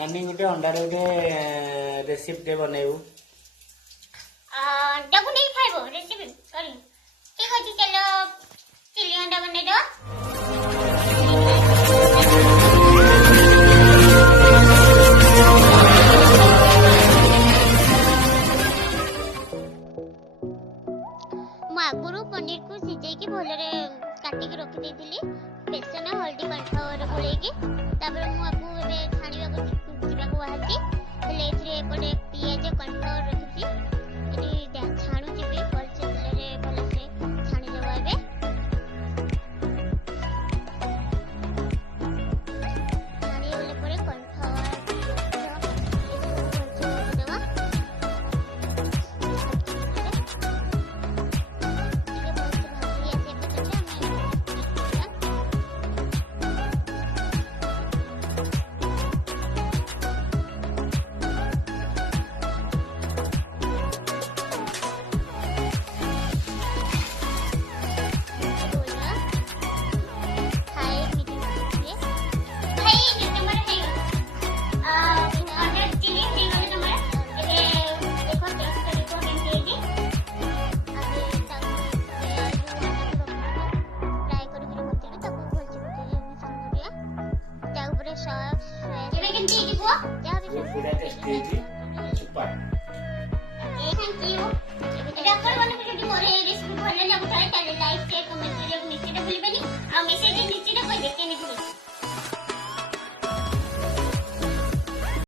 नानी गोटे अंडा रे रेसिपी बनैबू अंडा को नहीं खाइबो रेसिपी करी ठीक अछि चलो चिली अंडा बनै दो आगुरु पनीर को सिझाई की भलरे काटी के रखी देइथिली बेसन हल्दी कॉर्नफ्लावर गोलेई की तापर मु आपु एबे छानिबा को जीवा को बाहरती हेले एथरे एपटे पियाज कॉर्नफ्लावर रखिची एटी छाणु जीबे भलसे तेलरे भलसे छानी देबा एबे छानी होले परे कॉर्नफ्लावर Thank you. Doctor वाले को जो मोरे रेसिपी भले लागु थाए ताले लाइक शेयर कमेंट करियो निश्चित भूलिबेनी आ मेसेज निश्चित कोइ देखे नहीं।